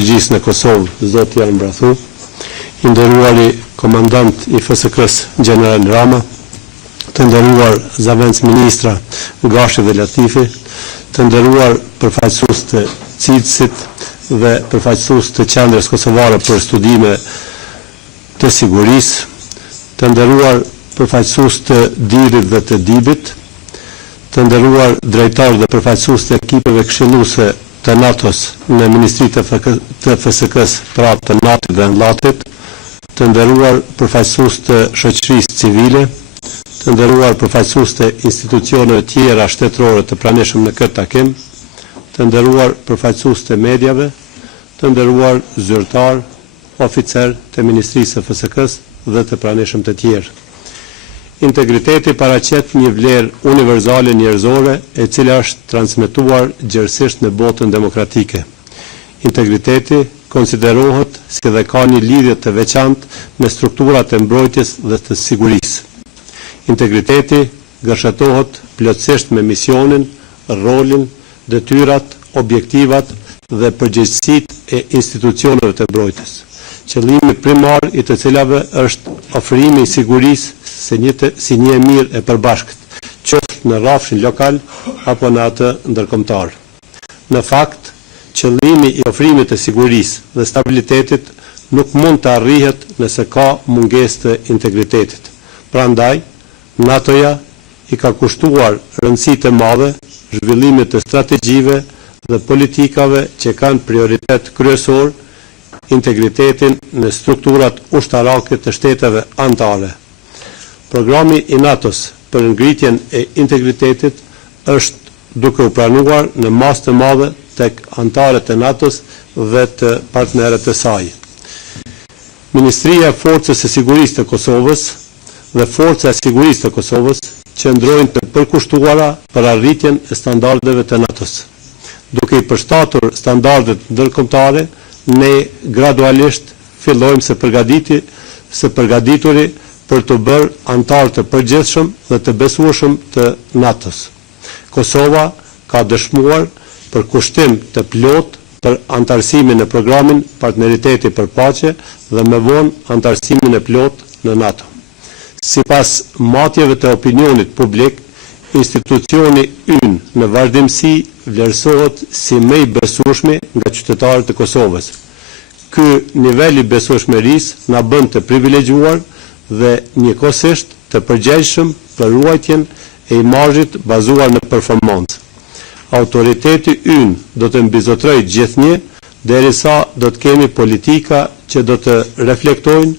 Norvegjisë në Kosovë, zot Jan Brathu, i nderuari komandant i FSK-së General Rama, të nderuar zëvendës ministra Gashi dhe Latifi, të nderuar përfaqësues të cilësit dhe përfaqësues të qendrës kosovare për studime të sigurisë, të nderuar përfaqësues të dirit dhe të dibit, të nderuar drejtar dhe përfaqësues të ekipeve këshilluese të NATO-s në Ministrinë të FSK-së pra të NATO dhe Latit, të nderuar përfaqësues të shoqërisë civile, të nderuar përfaqësues të institucioneve tjera shtetërore të pranishëm në këtë takim, të nderuar përfaqësues të mediave, të nderuar zyrtar, oficer të Ministrisë së FSK-së dhe të pranishëm të tjerë. Integriteti paraqet një vlerë universale njerëzore e cila është transmetuar gjërësisht në botën demokratike. Integriteti konsiderohet si dhe ka një lidhje të veçantë me strukturat e mbrojtjes dhe të sigurisë. Integriteti gërshetohet plotësisht me misionin, rolin, detyrat, objektivat dhe përgjegjësitë e institucioneve të mbrojtjes. Qëllimi primar i të cilave është ofrimi i sigurisë si një e mirë e përbashkët, qoftë në rrafshin lokal apo në atë ndërkombëtar. Në fakt, qëllimi i ofrimit të sigurisë dhe stabilitetit nuk mund të arrihet nëse ka mungesë të integritetit. Prandaj, NATO-ja i ka kushtuar rëndësi të madhe zhvillimit të strategjive dhe politikave që kanë prioritet kryesor integritetin në strukturat ushtarake të shteteve anëtare. Programi i NATO-s për ngritjen e integritetit është duke u pranuar në masë të madhe tek anëtarët e NATO-s dhe të partnerët e saj. Ministria e Forcës së Sigurisë të Kosovës dhe Forca e Sigurisë të Kosovës qëndrojnë të përkushtuara për arritjen e standardeve të NATO-s. Duke i përshtatur standardet ndërkombëtare, ne gradualisht fillojmë së përgatituri për të bërë antar të përgjithshëm dhe të besueshëm të NATO-s. Kosova ka dëshmuar për kushtim të plot për antarësimin në programin Partneriteti për Paqe dhe më vonë antarësimin e plot në NATO. Sipas matjeve të opinionit publik, institucioni ynë në vazhdimsi vlerësohet si më i besueshmi nga qytetarët e Kosovës. Ky nivel i besueshmërisë na bën të privilegjuar dhe njëkohësisht të përgjegjshëm për ruajtjen e imazhit bazuar në performancë. Autoriteti ynë do të mbizotrojë gjithnjë derisa do të kemi politika që do të reflektojnë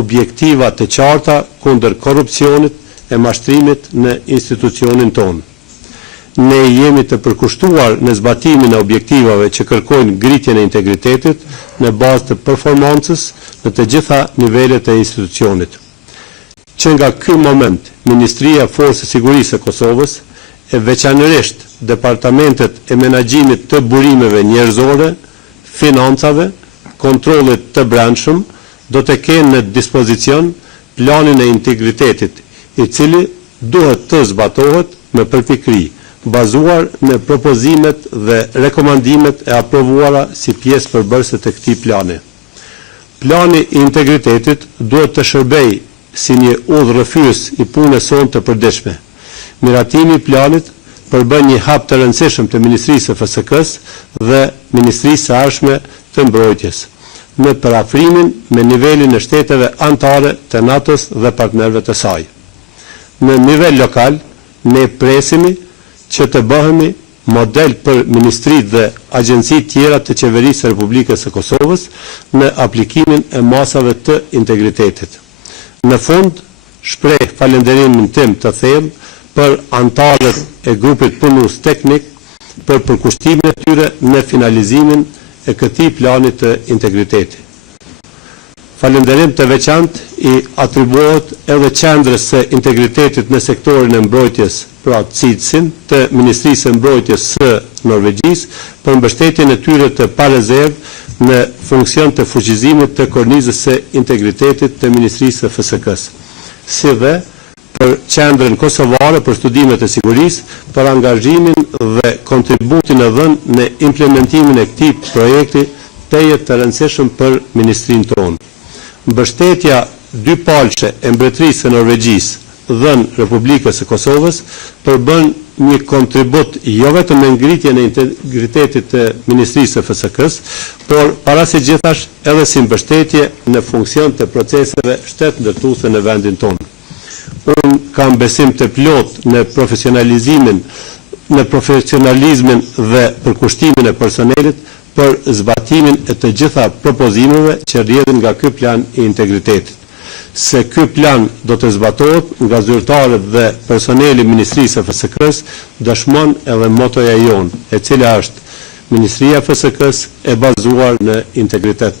objektiva të qarta kundër korrupsionit e mashtrimit në institucionin tonë. Ne jemi të përkushtuar në zbatimin e objektivave që kërkojnë ngritjen e integritetit në bazë të performancës në të gjitha nivelet e institucionit. Që nga ky moment, Ministria e Forcës së Sigurisë së Kosovës e veçanërisht departamentet e menaxhimit të burimeve njerëzore, financave, kontrollit të brendshëm do të kenë në dispozicion planin e integritetit, i cili duhet të zbatohet me përpikëri, bazuar në propozimet dhe rekomandimet e aprovuara si pjesë përbërëse të këtij plani. Plani i integritetit duhet të shërbejë si një udhërrëfyes i punës sonë të përditshme. Miratimi i planit përbën një hap të rëndësishëm të Ministrisë së FSK-së dhe Ministrisë së Ardhshme të Mbrojtjes në parafrimin me nivelin e shteteve anëtare të NATO-s dhe partnerëve të saj. Në nivel lokal, ne presimi që të bëhemi model për ministritë dhe agjencitë tjera të Qeverisë së Republikës së Kosovës në aplikimin e masave të integritetit. Në fund, shpreh falënderimin tim të thellë për anëtarët e grupit punues teknik për përkushtimin e tyre në finalizimin e këtij plani të integritetit. Falënderim të veçantë i atribuohet edhe qendrës së integritetit në sektorin e mbrojtjes, pra cilësin të Ministrisë së Mbrojtjes së Norvegjisë për mbështetjen e tyre të parezervë në funksion të fuqizimit të kornizës së integritetit të Ministrisë së FSK-së, si dhe për qendrën kosovare për studimet e sigurisë për angazhimin dhe kontributin e dhënë në implementimin e këtij projekti tejet të rëndësishëm për ministrinë tonë. Mbështetja dypalëshe e mbretërisë së Norvegjisë dhënë Republikës së Kosovës përbën një kontribut jo vetëm në ngritjen e integritetit të Ministrisë së FSK-së, por para se gjithash edhe si mbështetje në funksion të proceseve shtet ndërtuese në vendin tonë. Unë kam besim të plot në profesionalizmin dhe përkushtimin e personelit për zbatimin e të gjitha propozimeve që rrjedhin nga ky plan i integritetit. Se ky plan do të zbatohet nga zyrtarët dhe personeli Ministrisë së FSK-së dëshmon edhe motoja jonë, e cila është Ministria e FSK-së e bazuar në integritet.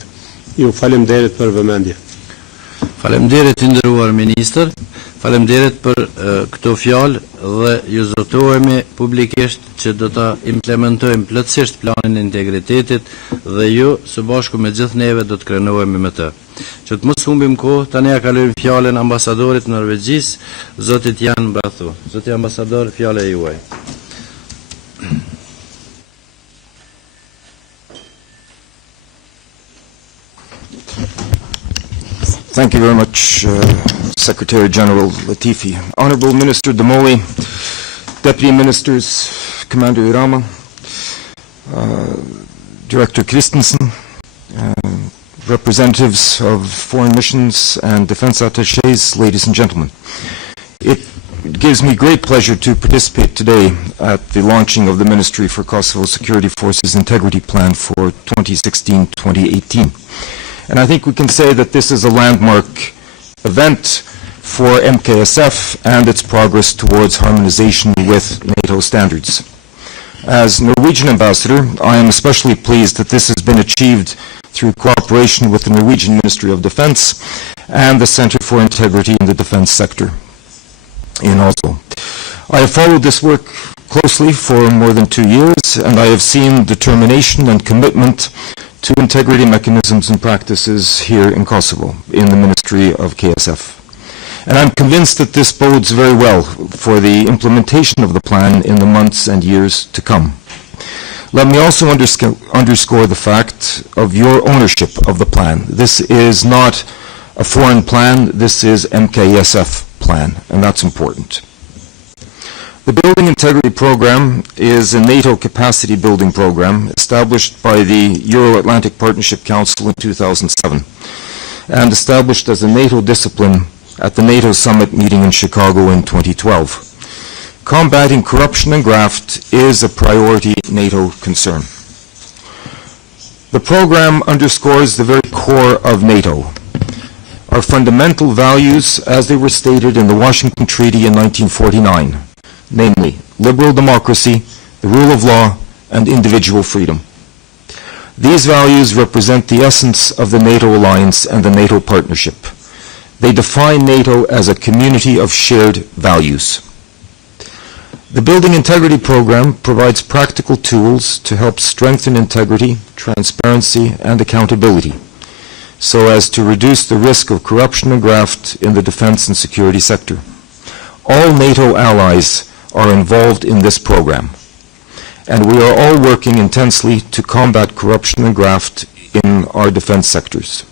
Ju faleminderit për vëmendje. Faleminderit i nderuar ministër, faleminderit për këto fjalë dhe ju zotohemi publikisht që do ta implementojmë plotësisht planin e integritetit dhe ju së bashku me gjithë neve do të krenohemi me të. Që të mos humbim kohë, tani ja kalojmë fjalën ambasadorit Norvegjisë, zotit Jan Mbahet. Zoti ambasador, fjala e juaj. Thank you very much, Secretary General Latifi. Honorable Minister Demolli, Deputy Ministers, Commander Irama, Director Christensen, representatives of foreign missions and defense attaches, ladies and gentlemen. It gives me great pleasure to participate today at the launching of the Ministry for Kosovo Security Forces Integrity Plan for 2016-2018. And I think we can say that this is a landmark event for MKSF and its progress towards harmonization with NATO standards. As Norwegian ambassador, I am especially pleased that this has been achieved through cooperation with the Norwegian Ministry of Defense and the Center for Integrity in the Defense Sector in Oslo. I have followed this work closely for more than 2 years, and I have seen determination and commitment to integrity mechanisms and practices here in Kosovo, in the Ministry of KSF. And I'm convinced that this bodes very well for the implementation of the plan in the months and years to come. Let me also underscore the fact of your ownership of the plan. This is not a foreign plan, this is MKSF plan, and that's important. The Building Integrity Program is a NATO capacity building program established by the Euro-Atlantic Partnership Council in 2007 and established as a NATO discipline at the NATO summit meeting in Chicago in 2012. Combating corruption and graft is a priority NATO concern. The program underscores the very core of NATO, our fundamental values as they were stated in the Washington Treaty in 1949, namely liberal democracy, the rule of law, and individual freedom. These values represent the essence of the NATO alliance and the NATO partnership. They define NATO as a community of shared values. The Building Integrity Program provides practical tools to help strengthen integrity, transparency, and accountability, so as to reduce the risk of corruption and graft in the defense and security sector. All NATO allies are involved in this program, and we are all working intensely to combat corruption and graft in our defense sectors.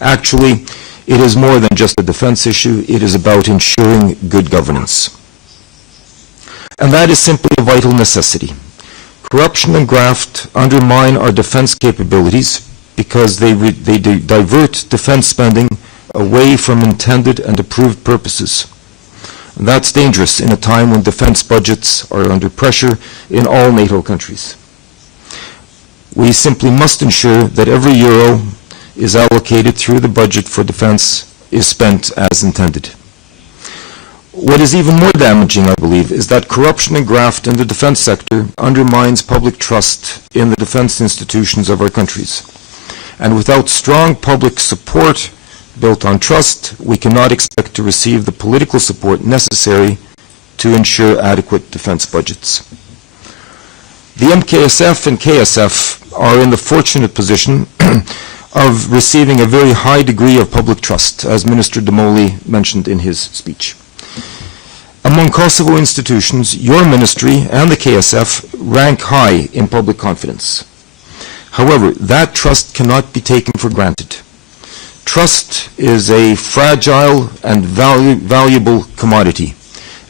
Actually, it is more than just a defense issue, it is about ensuring good governance. And that is simply a vital necessity. Corruption and graft undermine our defense capabilities because they divert defense spending away from intended and approved purposes. And that's dangerous in a time when defense budgets are under pressure in all NATO countries. We simply must ensure that every euro is allocated through the budget for defense is spent as intended. What is even more damaging, I believe, is that corruption and graft in the defense sector undermines public trust in the defense institutions of our countries. And without strong public support built on trust, we cannot expect to receive the political support necessary to ensure adequate defense budgets. The MKSF and KSF are in the fortunate position of receiving a very high degree of public trust, as Minister Demolli mentioned in his speech. Among Kosovo institutions, your ministry and the KSF rank high in public confidence. However, that trust cannot be taken for granted. Trust is a fragile and valuable commodity,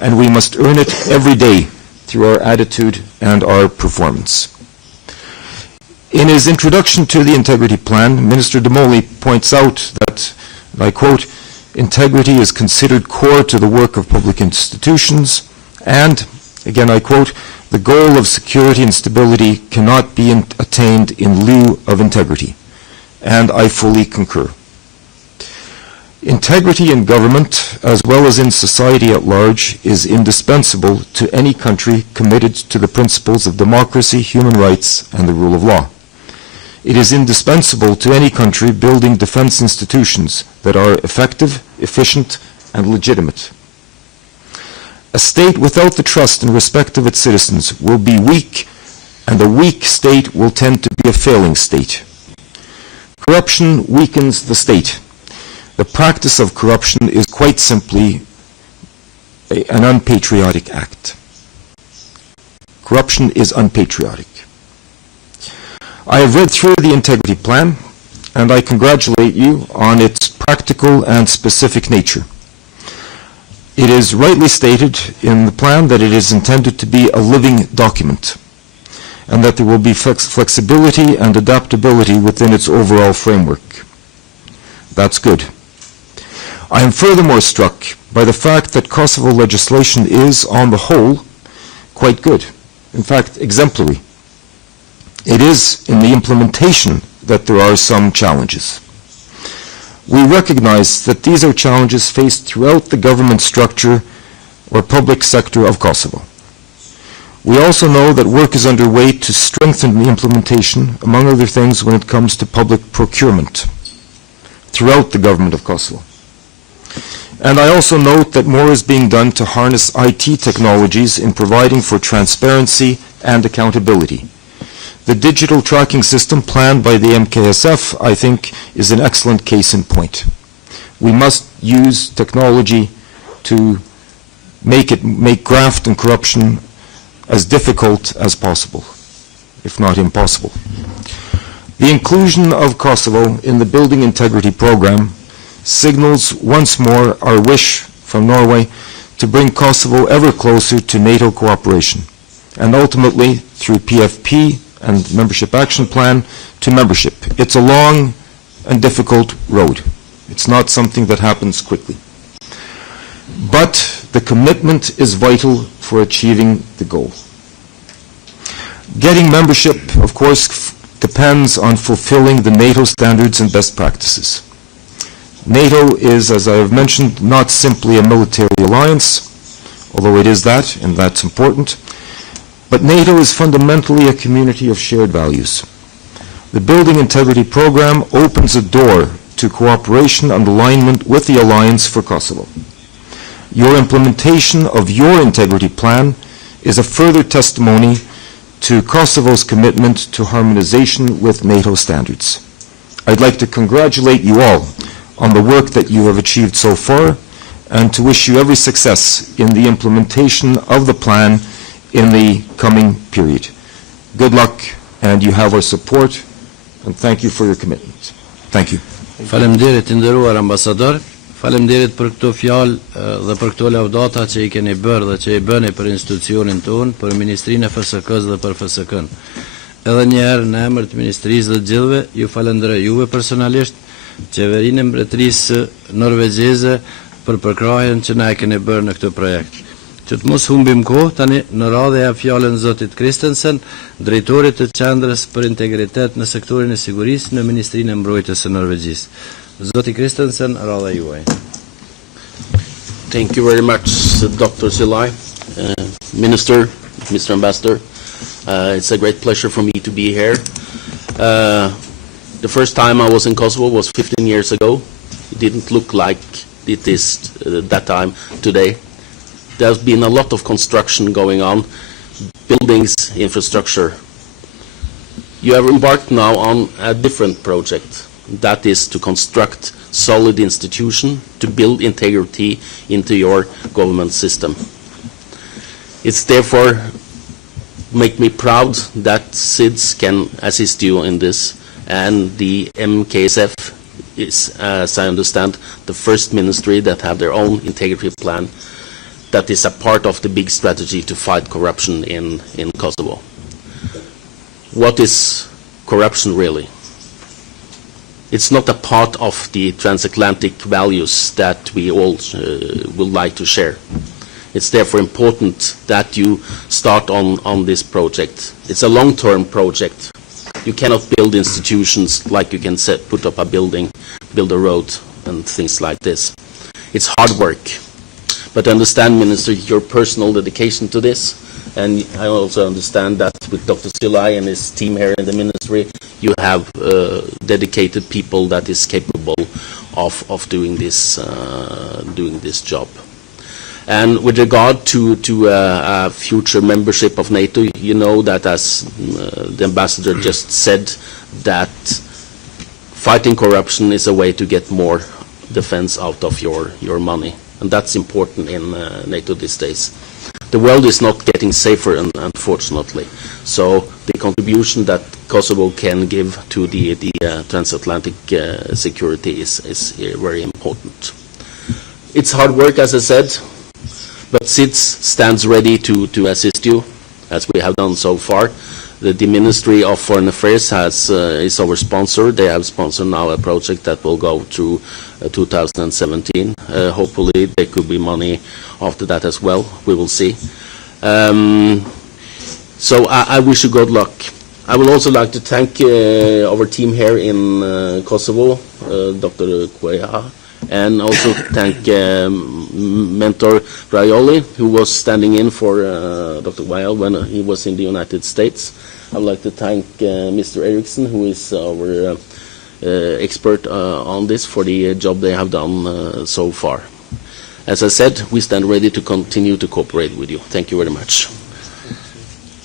and we must earn it every day through our attitude and our performance. In his introduction to the Integrity Plan, Minister Demolli points out that, and I quote, integrity is considered core to the work of public institutions, and, again I quote, the goal of security and stability cannot be attained in lieu of integrity. And I fully concur. Integrity in government, as well as in society at large, is indispensable to any country committed to the principles of democracy, human rights, and the rule of law. It is indispensable to any country building defense institutions that are effective, efficient, and legitimate. A state without the trust and respect of its citizens will be weak, and a weak state will tend to be a failing state. Corruption weakens the state. The practice of corruption is quite simply an unpatriotic act. Corruption is unpatriotic. I have read through the Integrity Plan, and I congratulate you on its practical and specific nature. It is rightly stated in the plan that it is intended to be a living document, and that there will be flexibility and adaptability within its overall framework. That's good. I am furthermore struck by the fact that Kosovo legislation is, on the whole, quite good. In fact, exemplary. It is in the implementation that there are some challenges. We recognize that these are challenges faced throughout the government structure or public sector of Kosovo. We also know that work is underway to strengthen the implementation, among other things, when it comes to public procurement throughout the government of Kosovo. And I also note that more is being done to harness IT technologies in providing for transparency and accountability. The digital tracking system planned by the MKSF, I think, is an excellent case in point. We must use technology to make graft and corruption as difficult as possible, if not impossible. The inclusion of Kosovo in the Building Integrity Program signals once more our wish from Norway to bring Kosovo ever closer to NATO cooperation, and ultimately, through PFP and Membership Action Plan, to membership. It's a long and difficult road. It's not something that happens quickly. But the commitment is vital for achieving the goal. Getting membership, of course, depends on fulfilling the NATO standards and best practices. NATO is, as I have mentioned, not simply a military alliance, although it is that, and that's important, but NATO is fundamentally a community of shared values. The Building Integrity Program opens a door to cooperation and alignment with the Alliance for Kosovo. Your implementation of your Integrity Plan is a further testimony to Kosovo's commitment to harmonization with NATO standards. I'd like to congratulate you all on the work that you have achieved so far, and to wish you every success in the implementation of the plan in the coming period. Good luck, and you have our support, and thank you for your commitment. Thank you. Faleminderit të nderuar ambasador, faleminderit për këto fjalë dhe për këto lavdata që i keni bërë dhe që i bëni për institucionin tonë, për Ministrinë e FSK-së dhe për FSK-n. Edhe një herë në emër të Ministrisë dhe të gjithëve, ju falenderoj juve personalisht, qeverinë e Mbretërisë norvegjeze për përkrahjen që na e keni bërë në këtë projekt. Që të mos humbim kohë, tani në radhë e jap fjalën zotit Christensen, drejtorit të qendrës për integritet në sektorin e sigurisë në Ministrinë e Mbrojtjes së Norvegjisë. Zoti Christensen, radha juaj. Thank you very much, Dr. Syla, Minister, Mr. Ambassador. It's a great pleasure for me to be here. The first time I was in Kosovo was 15 years ago. It didn't look like it is that time today. There's been a lot of construction going on, buildings, infrastructure. You have embarked now on a different project. That is to construct solid institution, to build integrity into your government system. It's therefore make me proud that SIDS can assist you in this, and the MKSF is, as I understand, the first ministry that have their own integrity plan that is a part of the big strategy to fight corruption in Kosovo. What is corruption really? It's not a part of the transatlantic values that we all would like to share. It's therefore important that you start on this project. It's a long-term project. You cannot build institutions like you can put up a building, build a road, and things like this. It's hard work. But I understand, Minister, your personal dedication to this, and I also understand that with Dr. Syla and his team here in the Ministry, you have dedicated people that is capable of doing this job. And with regard to future membership of NATO, you know that, as the ambassador just said, that fighting corruption is a way to get more defense out of your money. And that's important in NATO these days. The world is not getting safer, unfortunately. So the contribution that Kosovo can give to the transatlantic security is very important. It's hard work, as I said, but SIDS stands ready to assist you, as we have done so far. The Ministry of Foreign Affairs is our sponsor. They have sponsored now a project that will go through 2017. Hopefully there could be money after that as well. We will see. So I wish you good luck. I would also like to thank our team here in Kosovo, Dr. Kweha, and also thank Mentor Raioli, who was standing in for Dr. Weil when he was in the United States. I would like to thank Mr. Eriksson, who is our expert on this, for the job they have done so far. As I said, we stand ready to continue to cooperate with you. Thank you very much.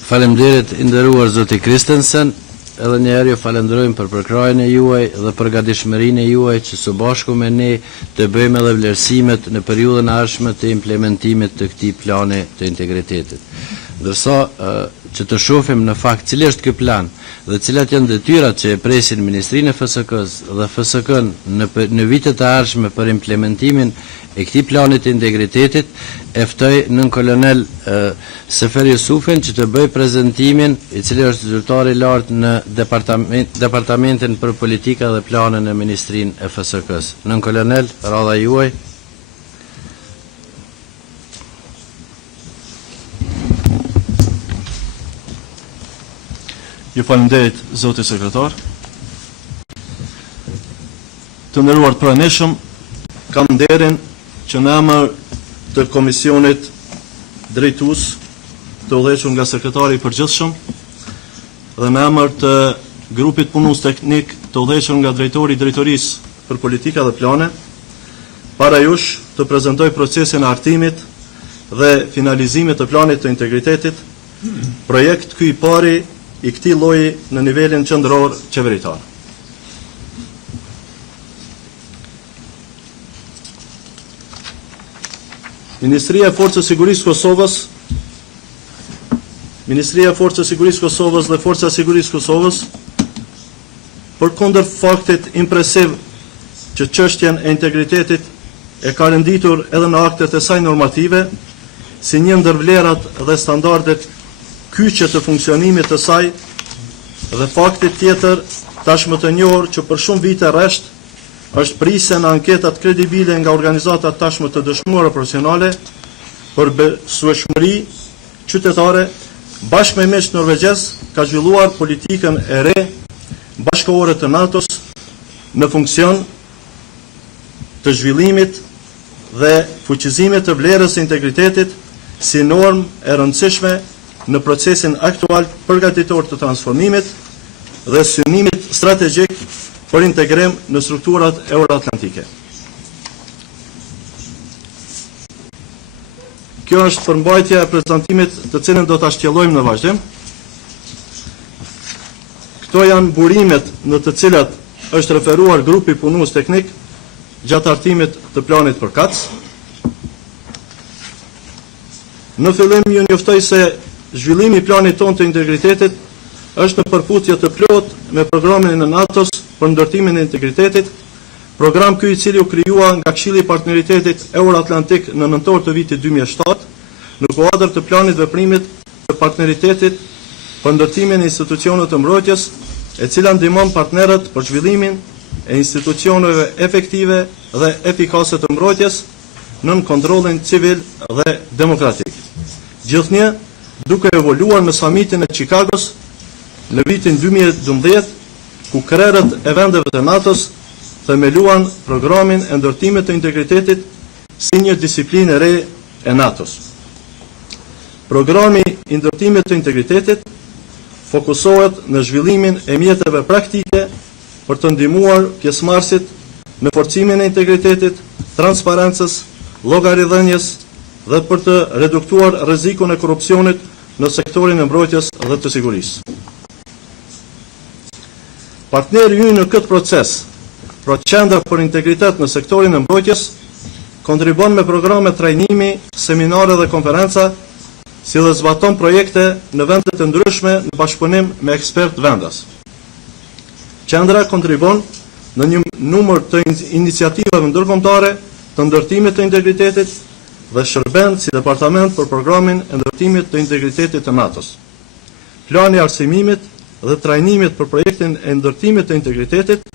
Faleminderit nderuar zoti Christensen, edhe një herë ju falenderojmë për përkrahjen e juaj dhe për gatishmërinë e juaj që së bashku me ne të bëjmë edhe vlerësimet në periudhën e ardhshme të implementimit të këtij plani të integritetit. Ndërsa që të shohim në fakt cili është ky plan dhe cilat janë detyrat që e presin Ministrinë e FSK-së dhe FSK-n në vitet e ardhshme për implementimin e këtij planit të integritetit, e ftoj nën kolonel Sefer Jusufin që të bëj prezantimin, i cili është zyrtari i lartë në departamentin për politika dhe plane në Ministrinë e FSK-së. Nën kolonel, radha juaj. Ju falenderit, zoti sekretar. Të nderuar pranishëm, kam nderin që në emër të komisionit drejtues të udhëhequr nga sekretari i përgjithshëm dhe në emër të grupit punues teknik të udhëhequr nga drejtori i drejtorisë për politika dhe plane, para jush të prezantoj procesin e hartimit dhe finalizimit të planit të integritetit, projekt ky i pari i këtij lloji në nivelin qendror qeveritar. Ministria e Forcës së Sigurisë Kosovës, Ministria e Forcës së Sigurisë Kosovës dhe Forca e Sigurisë Kosovës, përkundër faktit impresiv që çështjen e integritetit e ka renditur edhe në aktet e saj normative si një ndër vlerat dhe standardet kyçe të funksionimit të saj, dhe faktit tjetër tashmë të njohur që për shumë vite rresht është prisje në anketat kredibile nga organizatat tashmë të dëshmuara profesionale për besueshmëri qytetare, bashkë me miq norvegjez ka zhvilluar politikën e re bashkëore të NATO-s në funksion të zhvillimit dhe fuqizimit të vlerës së integritetit si normë e rëndësishme në procesin aktual përgatitor të transformimit dhe synimit strategjik për integrim në strukturat euroatlantike. Kjo është përmbajtja e prezantimit të cilën do ta shtjellojmë në vazhdim. Këto janë burimet në të cilat është referuar grupi punues teknik gjatë hartimit të planit përkatës. Në fillim ju njoftoj se zhvillimi I planit ton të integritetit është në përputhje të plot me programin e NATO-s për ndërtimin e integritetit, program ky I cili u krijua nga Këshilli I Partneritetit Euro-Atlantik në nëntor të vitit 2007, në kuadër të planit veprimit të partneritetit për ndërtimin e institucioneve të mbrojtjes, e cila ndihmon partnerët për zhvillimin e institucioneve efektive dhe efikase të mbrojtjes nën kontrollin civil dhe demokratik. Gjithnjë, duke evoluar në samitin e Chicagos në vitin 2012, ku krerët e vendeve të NATO-s themeluan programin e ndërtimit të integritetit si një disiplinë e re e NATO-s. Programi I ndërtimit të integritetit fokusohet në zhvillimin e mjeteve praktike për të ndihmuar pjesëmarrësit në forcimin e integritetit, transparencës, llogaridhënies dhe për të reduktuar rrezikun e korrupsionit në sektorin e mbrojtjes dhe të sigurisë. Partneri ynë në këtë proces, Qendra për Integritet në sektorin e mbrojtjes, kontribon me programe trajnimi, seminare dhe konferenca, si dhe zbaton projekte në vendet të ndryshme në bashkëpunim me ekspert vendas. Qendra kontribon në një numër të iniciativave ndërkombëtare të ndërtimit të integritetit dhe shërben si departament për programin e ndërtimit të integritetit të NATO-s. Plani I arsimimit dhe trajnimit për projektin e ndërtimit të integritetit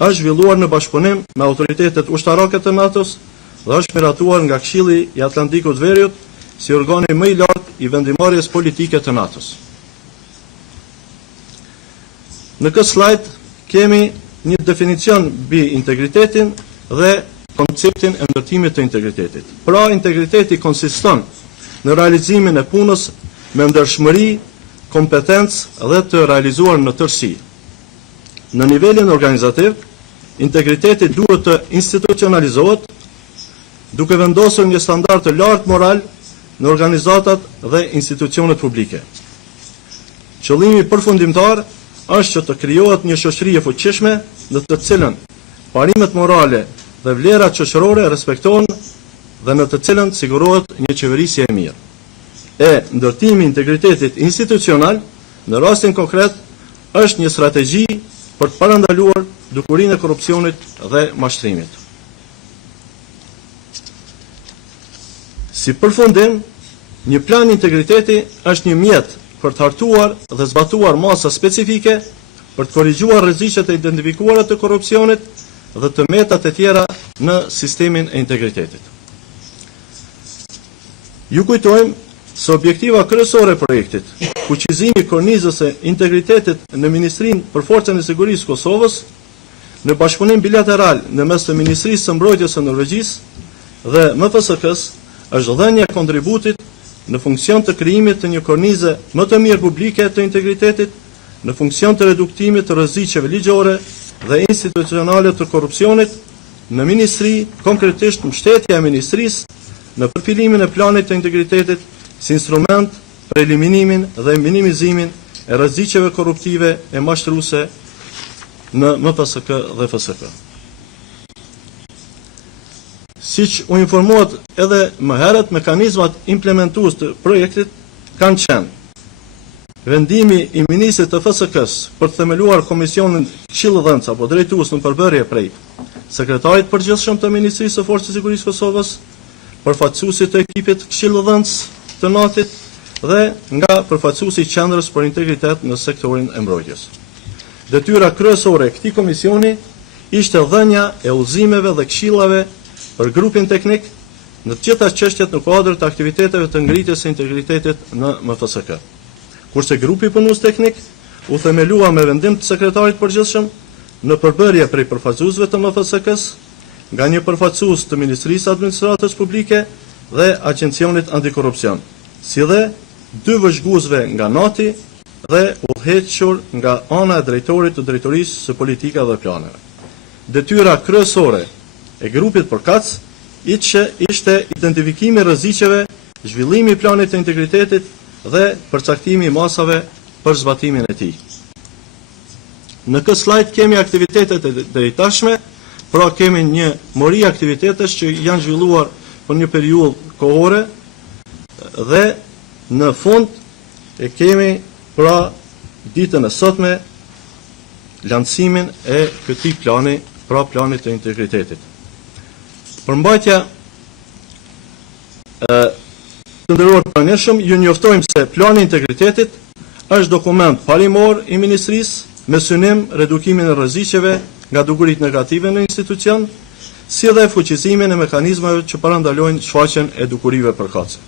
është zhvilluar në bashkëpunim me autoritetet ushtarake të NATO-s dhe është miratuar nga Këshilli I Atlantikut Veriut si organi më I lartë I vendimarrjes politike të NATO-s. Në këtë slajd kemi një definicion mbi integritetin dhe konceptin e ndërtimit të integritetit. Pra, integriteti konsiston në realizimin e punës me ndershmëri, kompetencë dhe të realizuar në tërësi. Në nivelin organizativ, integriteti duhet të institucionalizohet, duke vendosur një standard të lartë moral në organizatat dhe institucionet publike. Qëllimi përfundimtar është që të krijohet një shoqëri e fuqishme në të cilën parimet morale dhe vlerat shoqërore respektohen dhe në të cilën sigurohet një qeverisje e mirë. Ndërtimi I integritetit institucional, në rastin konkret, është një strategji për të parandaluar dukurinë e korrupsionit dhe mashtrimit. Si përfundim, një plan integriteti është një mjet për të hartuar dhe zbatuar masa specifike për të korrigjuar rreziqet e identifikuara të korrupsionit dhe të metat e tjera në sistemin e integritetit. Ju kujtojmë se objektiva kryesore e projektit, fuqizimi I kornizës së integritetit në Ministrinë për Forcën e Sigurisë Kosovës, në bashkëpunim bilateral në mes të Ministrisë së Mbrojtjes së Norvegjisë dhe MFSK-së, është dhënia e kontributit në funksion të krijimit të një kornize më të mirë publike të integritetit, në funksion të reduktimit të rreziqeve ligjore dhe institucionale të korrupsionit në Ministri, konkretisht Mbështetja e Ministrisë në përfilimin e planit të integritetit si instrument për eliminimin dhe minimizimin e rreziqeve korruptive e mashtruese në MFSK dhe FSK. Siç u informohet edhe më herët, mekanizmat implementues të projektit kanë qenë vendimi I ministrit të FSK-së për të themeluar komisionin këshillëdhënës apo drejtues në përbërje prej sekretarit përgjithshëm të Ministrisë së Forcës së Sigurisë Kosovës, përfaqësuesit të ekipit këshillëdhënës të NATO-t dhe nga përfaqësuesi I Qendrës për Integritet në sektorin e mbrojtjes. Detyra kryesore e këtij komisioni ishte dhënia e udhëzimeve dhe këshillave për grupin teknik në të gjitha çështjet në kuadër të aktiviteteve të ngritjes së integritetit në MFSK. Kurse grupi punues teknik u themelua me vendim të sekretarit përgjithshëm në përbërje prej përfaqësuesve të MFSK-së nga një përfaqësues të Ministrisë së Administratës Publike dhe Agjencionit Antikorrupsion, si dhe 2 vëzhguesve nga NATO dhe udhëhequr nga ana e drejtorit të Drejtorisë së Politika dhe Planeve. Detyra kryesore e grupit përkatës ishte identifikimi I rreziqeve, zhvillimi I planit të integritetit dhe përcaktimi I masave për zbatimin e tij. Në këtë slajd kemi aktivitetet e drejtashme, pra kemi një mori aktivitetesh që janë zhvilluar për një periudhë kohore dhe në fund e kemi pra ditën e sotme lancimin e këtij plani, pra planit të integritetit. Përmbajtja të nderuar pranishëm, ju njoftojmë se plani i integritetit është dokument parimor i Ministrisë me synim redukimin e rreziqeve nga dukuritë negative në institucion, si dhe fuqizimin e mekanizmave që parandalojnë shfaqjen e dukurive përkatëse.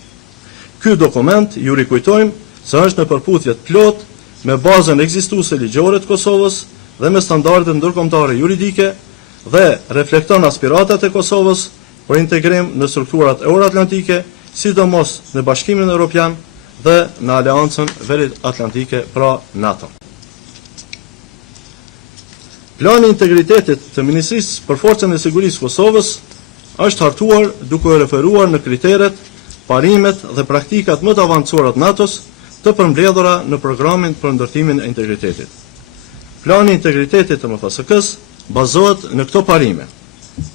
Ky dokument ju rikujtojmë se është në përputhje të plot me bazën ekzistuese ligjore të Kosovës dhe me standardet ndërkombëtare juridike dhe reflekton aspiratat e Kosovës për integrim në strukturat euroatlantike, sidomos në Bashkimin Evropian dhe në Aleancën Veriatlantike, pra NATO. Plani i integritetit të Ministrisë për Forcën e Sigurisë Kosovës është hartuar duke u referuar në kriteret, parimet dhe praktikat më të avancuara të NATO-s të përmbledhura në programin për ndërtimin e integritetit. Plani i integritetit të MFSK-së bazohet në këto parime: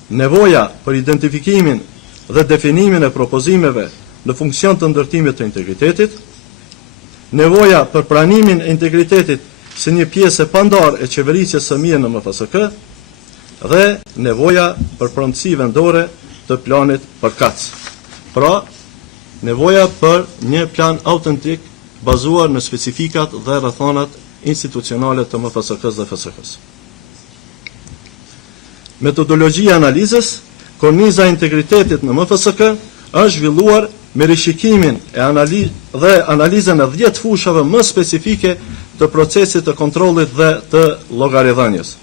nevoja për identifikimin dhe definimin e propozimeve në funksion të ndërtimit të integritetit, nevoja për pranimin e integritetit si një pjesë e pandar e qeverisjes së mirë në MFSK dhe nevoja për pronësi vendore të planit përkatës. Pra, nevoja për një plan autentik bazuar në specifikat dhe rrethonat institucionale të MFSK-së dhe FSK-së. Metodologjia e analizës, korniza e integritetit në MFSK është zhvilluar me rishikimin dhe analizën e 10 fushave më specifike të procesit të kontrollit dhe të llogaridhënies.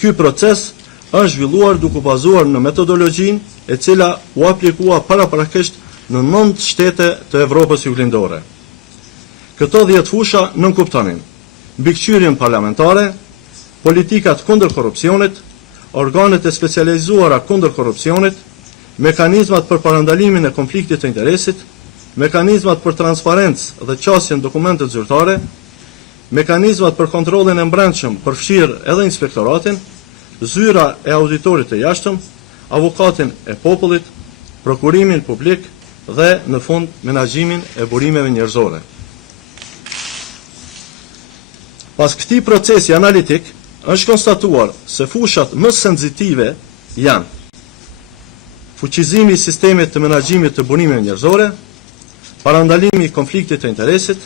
Ky proces është zhvilluar duke bazuar në metodologjinë e cila u aplikua paraprakisht në 9 shtete të Evropës juglindore. Këto 10 fusha nënkuptonin mbikëqyrjen parlamentare, politikat kundër korrupsionit, organet e specializuara kundër korrupsionit, mekanizmat për parandalimin e konfliktit të interesit, mekanizmat për transparencë dhe qasjen dokumentet zyrtare, mekanizmat për kontrollin e mbrëmshëm përfshirë edhe inspektoratin, zyra e auditorit të jashtëm, avokatin e popullit, prokurimin publik dhe në fund menaxhimin e burimeve njerëzore. Pas këtij procesi analitik, është konstatuar se fushat më senzitive janë fuqizimi i sistemit të menaxhimit të burimeve njerëzore, parandalimi i konfliktit të interesit,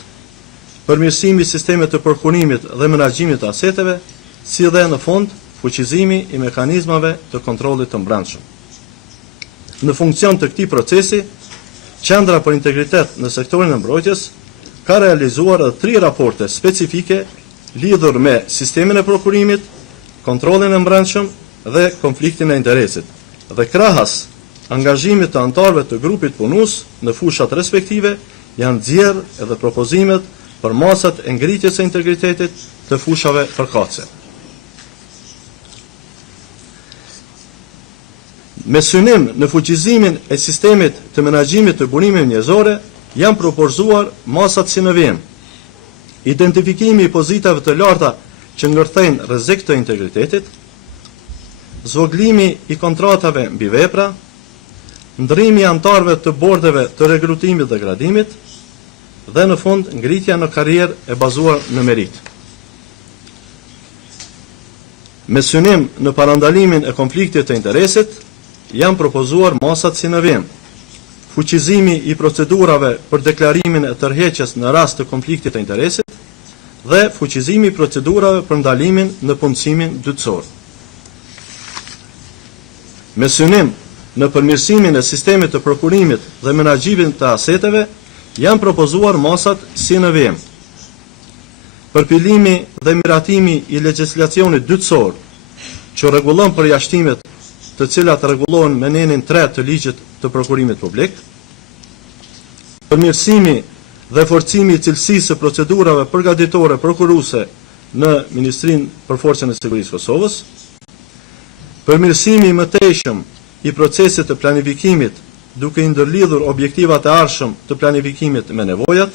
përmirësimi i sistemit të prokurimit dhe menaxhimit të aseteve, si dhe në fund fuqizimi i mekanizmave të kontrollit të mbrëmshëm. Në funksion të këtij procesi, Qendra për Integritet në sektorin e mbrojtjes ka realizuar edhe 3 raporte specifike lidhur me sistemin e prokurimit, kontrollin e mbrëmshëm dhe konfliktin e interesit, dhe krahas angazhimit të anëtarëve të grupit punues në fushat respektive janë nxjerrë edhe propozimet për masat e ngritjes së integritetit të fushave përkatëse. Me synim në fuqizimin e sistemit të menaxhimit të burimeve njerëzore janë propozuar masat si në vijim: identifikimi i pozitave të larta që ngërthejnë rrezik të integritetit, zvoglimi i kontratave mbi vepra, ndrrimi i anëtarëve të bordeve të rekrutimit dhe gradimit, dhe në fund ngritja në karrierë e bazuar në merit. Me synim në parandalimin e konfliktit të interesit, janë propozuar masat si në vijim: fuqizimi i procedurave për deklarimin e tërheqjes në rast të konfliktit të interesit dhe fuqizimi i procedurave për ndalimin në punësimin dytësor. Me synim në përmirësimin e sistemit të prokurimit dhe menaxhimit të aseteve, janë propozuar masat si në vijim: përpilimi dhe miratimi i legjislacionit dytësor që rregullon përjashtimet të cilat rregullohen me nenin 3 të ligjit të prokurimit publik, përmirësimi dhe forcimi i cilësisë së procedurave përgatitore prokuruese në Ministrinë për Forcën e Sigurisë Kosovës, përmirësimi i mëtejshëm i procesit të planifikimit duke i ndërlidhur objektivat e ardhshëm të planifikimit me nevojat,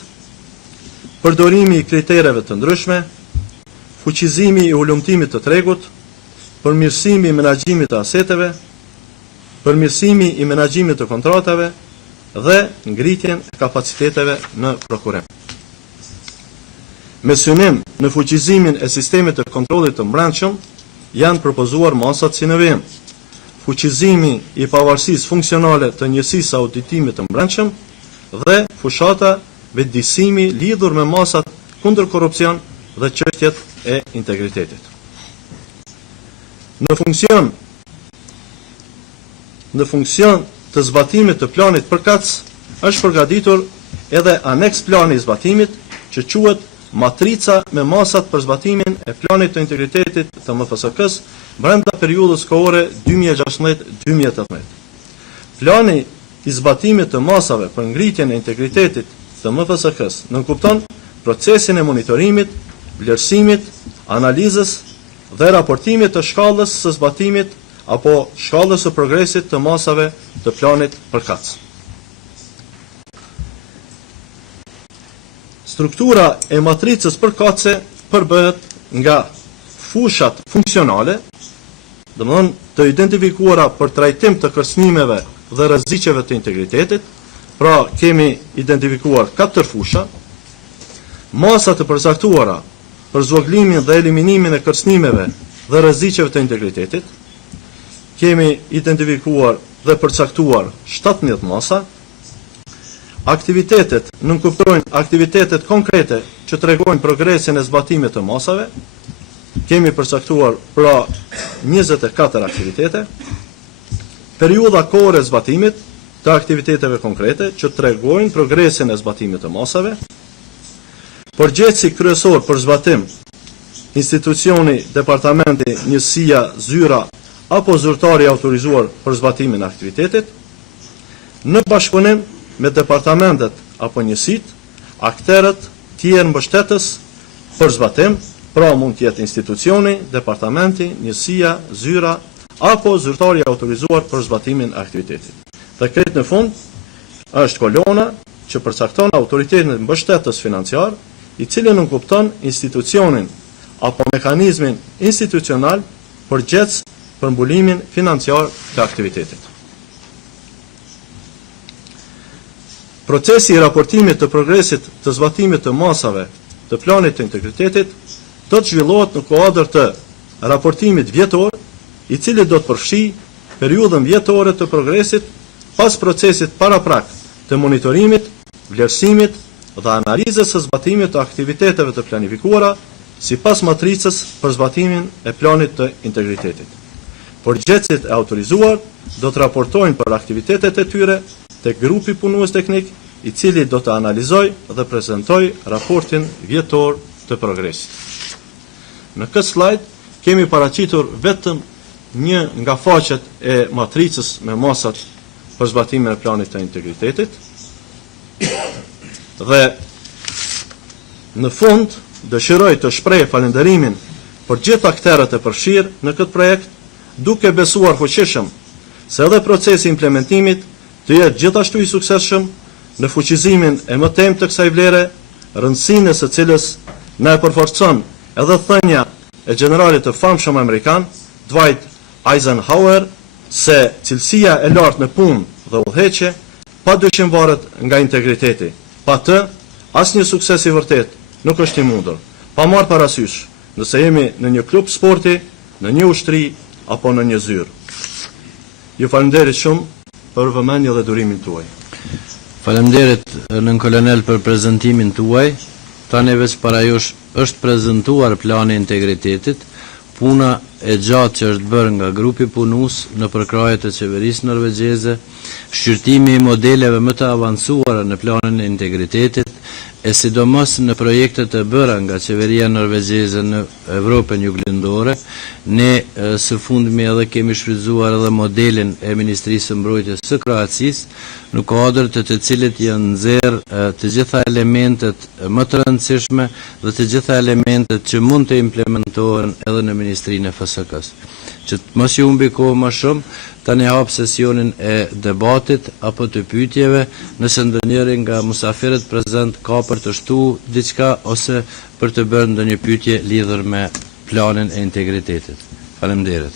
përdorimi i kritereve të ndryshme, fuqizimi i ulëmtimit të tregut, përmirësimi i menaxhimit të aseteve, përmirësimi i menaxhimit të kontratave dhe ngritjen e kapaciteteve në prokurim. Me synim në fuqizimin e sistemit të kontrollit të brendshëm, janë propozuar masat si në vijim: fuqizimi i pavarësisë funksionale të njësisë auditimit të brendshëm dhe fushata vetëdijsimi lidhur me masat kundër korrupsion dhe çështjet e integritetit. Në funksion të zbatimit të planit përkatës është përgatitur edhe aneks plani i zbatimit që quhet matrica me masat për zbatimin e planit të integritetit të MFSK-së brenda periudhës kohore 2016-2018. Plani i zbatimit të masave për ngritjen e integritetit të MFSK-së nënkupton procesin e monitorimit, vlerësimit, analizës dhe raportimit të shkallës së zbatimit apo shkallës së progresit të masave të planit përkatës. Struktura e matricës përkatëse përbëhet nga fushat funksionale, domethënë të identifikuara për trajtim të kërcënimeve dhe rreziqeve të integritetit, pra kemi identifikuar 4 fusha, masa të përcaktuara për zvoglimin dhe eliminimin e kërcënimeve dhe rreziqeve të integritetit, kemi identifikuar dhe përcaktuar 17 masa. Aktivitetet nënkuptojnë aktivitetet konkrete që tregojnë progresin e zbatimit të masave. Kemi përcaktuar pra 24 aktivitete. Periudha kohore e zbatimit të aktiviteteve konkrete që tregojnë progresin e zbatimit të masave. Përgjegjësi kryesor për zbatim, institucioni, departamenti, njësia, zyra apo zyrtari autorizuar për zbatimin e aktivitetit, në bashkëpunim me departamentet apo njësit, akterët tjerë mbështetës për zbatim, pra mund të jetë institucioni, departamenti, njësia, zyra apo zyrtari autorizuar për zbatimin e aktivitetit. Dhe këtë në fund është kolona që përcakton autoritetin mbështetës financiar, i cili nënkupton institucionin apo mekanizmin institucional përgjegjës për mbulimin financiar të aktivitetit. Procesi i raportimit të progresit të zbatimit të masave të planit të integritetit do të zhvillohet në kuadër të raportimit vjetor, i cili do të përfshijë periudhën vjetore të progresit pas procesit paraprak të monitorimit, vlerësimit dhe analizës së zbatimit të aktiviteteve të planifikuara sipas matricës për zbatimin e planit të integritetit. Përgjegjësit e autorizuar do të raportojnë për aktivitetet e tyre tek grupi punues teknik, i cili do të analizojë dhe prezantojë raportin vjetor të progresit. Në këtë slajd kemi paraqitur vetëm një nga faqet e matricës me masat për zbatimin e planit të integritetit. Dhe në fund dëshiroj të shpreh falënderimin për gjithë akterët e përfshirë në këtë projekt, duke besuar fuqishëm se edhe procesi i implementimit të jetë gjithashtu i suksesshëm në fuqizimin e mëtejmë të kësaj vlere, rëndësinë së cilës na e përforcon edhe thënia e generalit të famshëm amerikan, Dwight Eisenhower, se cilësia e lartë në punë dhe udhëheqje padyshim varet nga integriteti. Pa të, asnjë sukses i vërtet nuk është i mundur. Pa marrë parasysh nëse jemi në një klub sporti, në një ushtri apo në një zyrë. Ju falenderit shumë për vëmendje dhe durimin tuaj. Faleminderit nën kolonel për prezantimin tuaj. Tani veç para jush është prezantuar plani i integritetit, puna e gjatë që është bërë nga grupi punues në përkrahje të qeverisë norvegjeze, shqyrtimi i modeleve më të avancuara në planin e integritetit, e sidomos në projektet e bëra nga qeveria norvegjeze në Evropën juglindore. Ne së fundmi edhe kemi shfrytzuar edhe modelin e Ministrisë së Mbrojtjes së Kroacisë, në kuadër të cilit janë nxjerrë të gjitha elementet më të rëndësishme dhe të gjitha elementet që mund të implementohen edhe në Ministrinë e FSK-së. Që të mos ju humbi kohë më shumë, tani hap sesionin e debatit apo të pyetjeve, nëse ndonjëri nga musafirët prezant ka për të shtuar diçka ose për të bërë ndonjë pyetje lidhur me planin e integritetit. Faleminderit.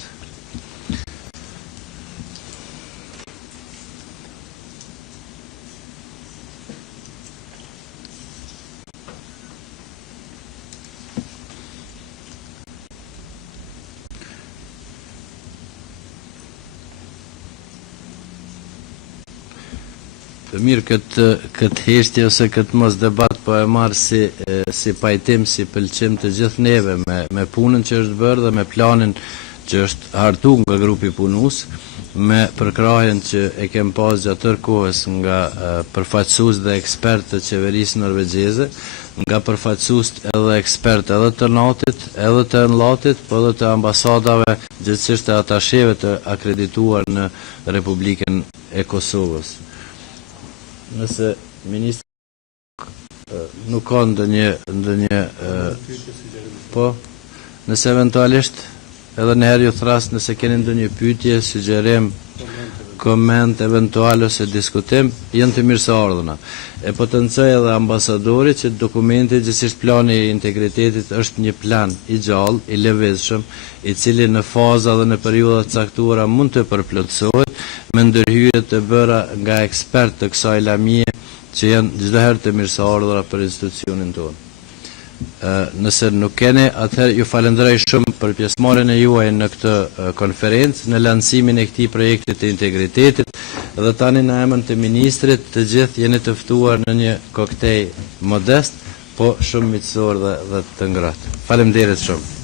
Mirë, këtë heshtje ose këtë mos debat po e marë si pajtim, si pëlqim të gjithë neve me punën që është bërë dhe me planin që është hartu nga grupi punus, me përkrahjen që e kem pas gjatë tërë kohës nga përfaqësues dhe ekspert të qeverisë norvegjeze, nga përfaqësues edhe ekspert edhe të natit, edhe të NLAT-it, po edhe të ambasadave, gjithësisht të atasheve të akredituar në Republikën e Kosovës. Nëse ministri nuk ka ndonjë po, nëse eventualisht edhe nëherë ju thras nëse keni ndonjë pyetje, sugjerim, koment eventual ose diskutim, janë të mirëseardhuna. E potencoj edhe ambasadori që dokumenti, gjithësisht plani i integritetit është një plan i gjallë, i lëvizshëm, i cili në faza dhe në periudha të caktuara mund të përplotësohet me ndërhyrje të bëra nga ekspert të kësaj lamie që janë çdo herë të mirëseardhura për institucionin tonë. Nëse nuk keni, atëherë ju falenderoj shumë për pjesëmarrjen e juaj në këtë konferencë, në lansimin e këtij projekti të integritetit, dhe tani në emër të ministrit, të gjithë jeni të ftuar në një koktejl modest, po shumë miqësor dhe të ngrohtë. Faleminderit shumë.